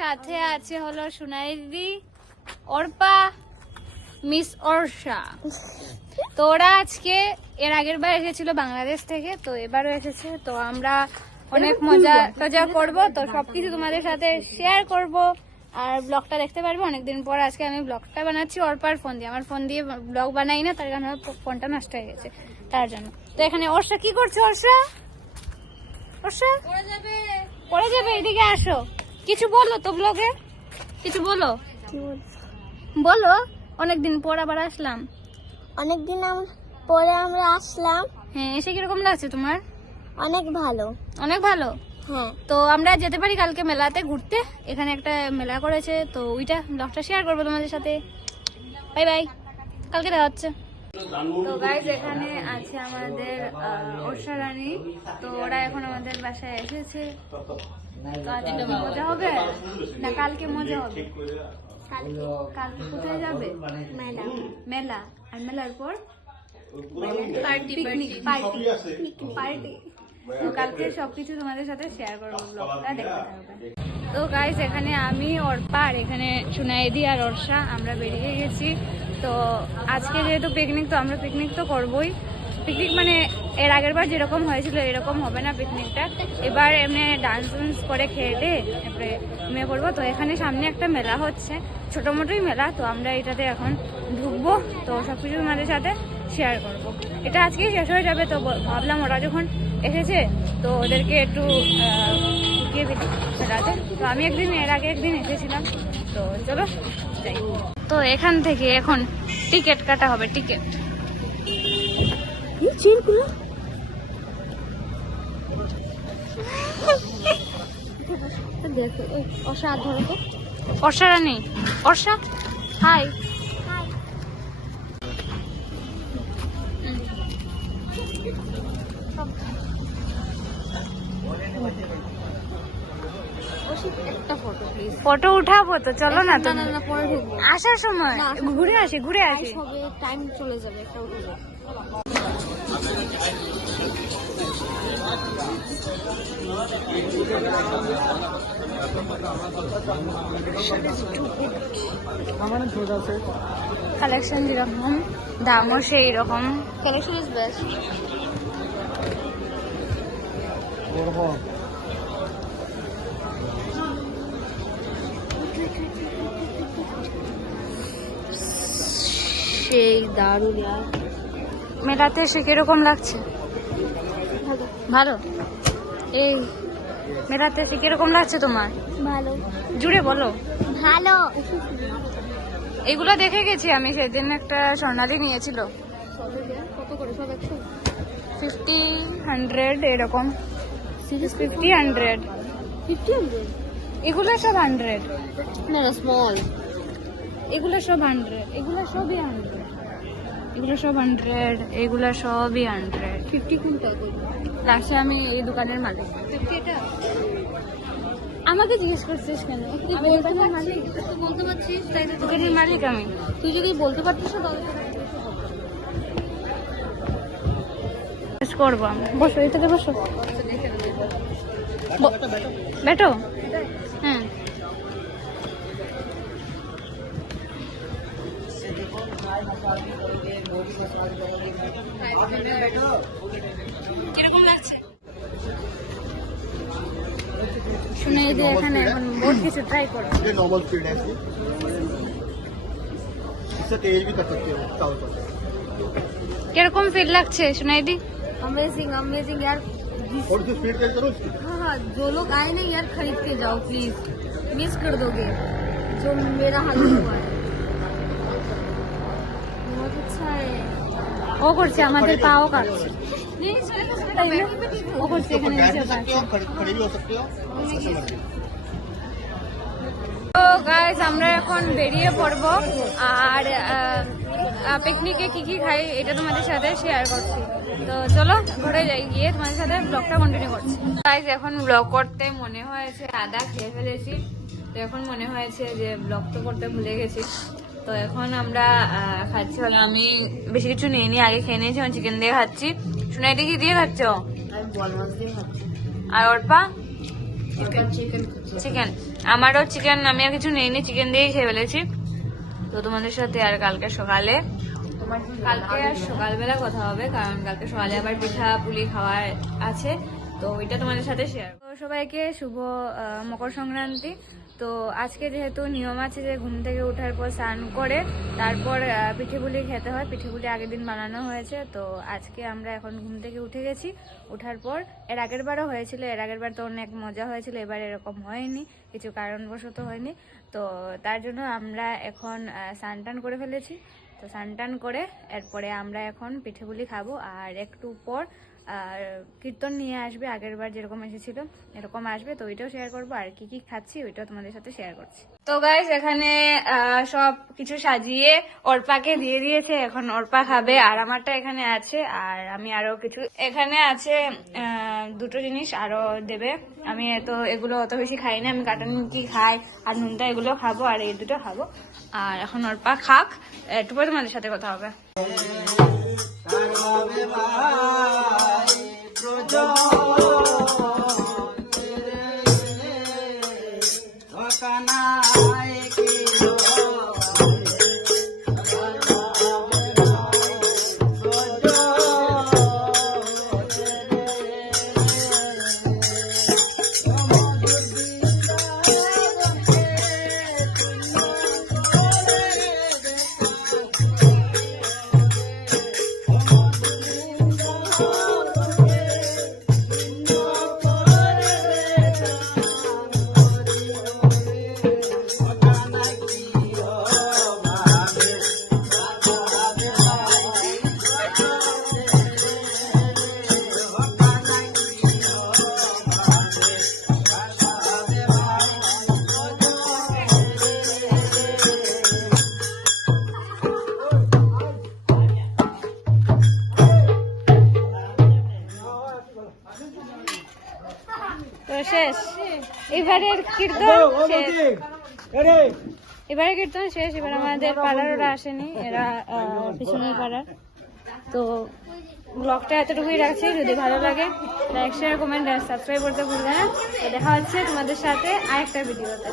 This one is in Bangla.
সাথে আছে হলো সুনাইদি, অর্পা, মিস অর্ষা। তো ওরা আজকে এর আগের বার এসেছিল বাংলাদেশ থেকে, তো এবারও এসেছে। তো আমরা অনেক মজা টজা করবো, তো সবকিছু তোমাদের সাথে শেয়ার করব। আর ব্লগটা দেখতে পারবে অনেকদিন পর। আজকে আমি ব্লগটা বানাচ্ছি অর্পার ফোন দিয়ে, আমার ফোন দিয়ে ব্লগ বানাই না, তার কারণে ফোনটা নষ্ট হয়ে গেছে তার জন্য। তো এখানে অর্ষা কি করছে? অর্ষা পড়ে যাবে, এদিকে আসো, কিছু বলো তো ব্লগে, কিছু বলো বলো। অনেকদিন পর আবার আসলাম। অনেকদিন পরে আমরা আসলাম। হ্যাঁ, এসে কিরকম লাগছে তোমার? অনেক ভালো। অনেক ভালো। হ্যাঁ, তো আমরা যেতে পারি কালকে মেলাতে ঘুরতে, এখানে একটা মেলা করেছে, তো ওইটা ব্লগটা শেয়ার করবো তোমাদের সাথে। বাই বাই, কালকে দেখা হচ্ছে। তো গাইজ এখানে আছে আমাদের অর্ষা রানী। তো ওরা এখন আমাদের বাসায় এসেছে। আজকে মজা হবে না কালকে মজা হবে? কালকে কোথায় যাবে? মেলা। আর মেলার পর পার্টি। তো কালকে সবকিছু তোমাদের সাথে শেয়ার করবো, ব্লগটা দেখতে থাকবে। তো গাইস এখানে আমি, অর্পা, আর এখানে সুনাইদি আর অর্ষা আমরা বেরিয়ে গেছি। তো আজকে যেহেতু পিকনিক, তো আমরা পিকনিক তো করবোই। পিকনিক মানে এর আগের বার যেরকম হয়েছিল এরকম হবে না পিকনিকটা। এবার এমনি ডান্স টান্স করে খেয়ে দিয়ে এরপরে ঘুমিয়ে পড়বো। তো এখানে সামনে একটা মেলা হচ্ছে, ছোটো মোটোই মেলা। তো আমরা এটাতে এখন ঢুকবো, তো সবকিছু তোমাদের সাথে শেয়ার করব। এটা আজকেই শেষ হয়ে যাবে। তো ভাবলাম ওরা যখন এসেছে তো ওদেরকে একটু ঢুকিয়ে দিই মেলাতে। তো আমি এর আগে একদিন এসেছিলাম। তো চলো যাই। তো এখান থেকে এখন টিকিট কাটা হবে, টিকিট। অর্ষা ধরো তো। অর্ষা রানী, অর্ষা হাই। ফটো উঠাবো তো, চলো না। তো আসার সময় ঘুরে আসি, টাইম চলে যাবে, একটা উঠবো। কালেকশন যেরকম, দামও সেই রকম। Collection is best. সেই দারুণ। মেলাতে এসে কিরকম লাগছে? ভালো। এই মেলাতে এসে কিরকম লাগছে তোমার? ভালো। জুড়ে বলো। ভালো। এগুলো দেখে গেছি আমি, সেদিন একটা স্বর্ণালী নিয়েছিল। কত করে সব? 50, 100 এরকম। 50, 100। এগুলো সব 100 না, স্মল। এগুলো সব 100, এগুলো সবই 100, এগুলো সব 100, এগুলো সবই 100। 50 কোনটা? লাস্টে আমি এই দোকানের মালিক। 50 এটা? আমাকে জিজ্ঞেস করছিস কেন? বলতে পারছিস তাই তো। দোকানের মালিক আমি। তুই যদি বলতে পারতিস না তাহলে করবো আমি। বসো, এই থেকে বসো। বেটো। হ্যাঁ, কিরকম লাগছে? শুনে যে এখানে এখন বহুত কিছু ট্রাই করো। ये नॉर्मल स्पीड है इसकी, इससे तेज भी कर सकते हो चाहो तो। কিরকম ফিল লাগছে সুনাইদি? अमेजिंग अमेजिंग यार। थोड़ी सी स्पीड तेज करो इसकी। हाँ, जो लोग आए नहीं यार, खरीद के जाओ प्लीज, मिस कर दोगे जो मेरा हाल हुआ है। बहुत अच्छा है। ও করছে আমাদের পাও কাটছে। ও করছে এখানে बैठ নিচে भी सकते हो, खड़े भी हो सकते हो, जैसे मर्जी। তো গাইস আমরা এখন বেরিয়ে পড়বো, আর পিকনিকে কি কি খাই এটা তোমাদের সাথে শেয়ার করছি। তো চলো ঘরে যাই, গিয়ে তোমাদের সাথে ব্লগটা কন্টিনিউ করছি। গাইস এখন ব্লগ করতে মনে হয়েছে আদা খেয়ে ফেলেছি, তো এখন মনে হয়েছে যে ব্লগ তো করতে ভুলে গেছি। তো এখন আমরা খাচ্ছি হলো, আমি বেশি কিছু নিইনি, আগে খেয়ে নিয়েছি, আমি চিকেন দিয়ে খাচ্ছি। সুনাইটি কি দিয়ে খাচ্ছ? আমি বল মাছ দিয়ে খাচ্ছি। আর অর্পা? চিকেন, আমারও চিকেন, আমি আর কিছু নেইনি, চিকেন দিয়েই খেয়ে ফেলেছি। তো তোমাদের সাথে আর কালকে আর সকালবেলা কথা হবে, কারণ কালকে সকালে আবার পিঠা পুলি খাওয়ার আছে, তো ওইটা তোমাদের সাথে শেয়ার। তো সবাইকে শুভ মকর সংক্রান্তি। তো আজকে যেহেতু নিয়ম আছে যে ঘুম থেকে ওঠার পর স্নান করে তারপর পিঠেপুলি খেতে হয়, পিঠেপুলি আগের দিন বানানো হয়েছে। তো আজকে আমরা এখন ঘুম থেকে উঠে গেছি, ওঠার পর এর আগের বারও হয়েছিল, এর আগের বার তো অনেক মজা হয়েছিল, এবার এরকম হয়নি, কিছু কারণবশত হয়নি। তো তার জন্য আমরা এখন স্নান টান করে ফেলেছি। তো স্নান টান করে এরপরে আমরা এখন পিঠেপুলি খাবো, আর একটু পর কীর্তন নিয়ে আসবে, আগের বার যেরকম এসেছিল এরকম আসবে, তো ওইটাও শেয়ার করবো, আর কি কি খাচ্ছি ওইটাও তোমাদের সাথে শেয়ার করছি। তো গাইস এখানে সব কিছু সাজিয়ে অর্পাকে দিয়ে দিয়েছে, এখন অর্পা খাবে, আর আমারটা এখানে আছে, আর আমি আরো কিছু এখানে আছে, দুটো জিনিস আরো দেবে। আমি তো এগুলো অত বেশি খাই না, আমি কাটা নিমকি খাই আর নুনটা, এগুলো খাবো, আর এই দুটো খাবো। আর এখন অর্পা খাক, একটু পরে তোমাদের সাথে কথা হবে। তো শেষ, এবারের কীর্তন শেষ, এবারে কীর্তন শেষ। এবার আমাদের পাড়ার ওরা আসেনি, এরা পিছনের পাড়ার। তো ব্লগটা এতটুকুই রাখছি, যদি ভালো লাগে লাইক শেয়ার কমেন্ট আর সাবস্ক্রাইব করতে ভুলবে না। দেখা হচ্ছে তোমাদের সাথে আরেকটা ভিডিওতে।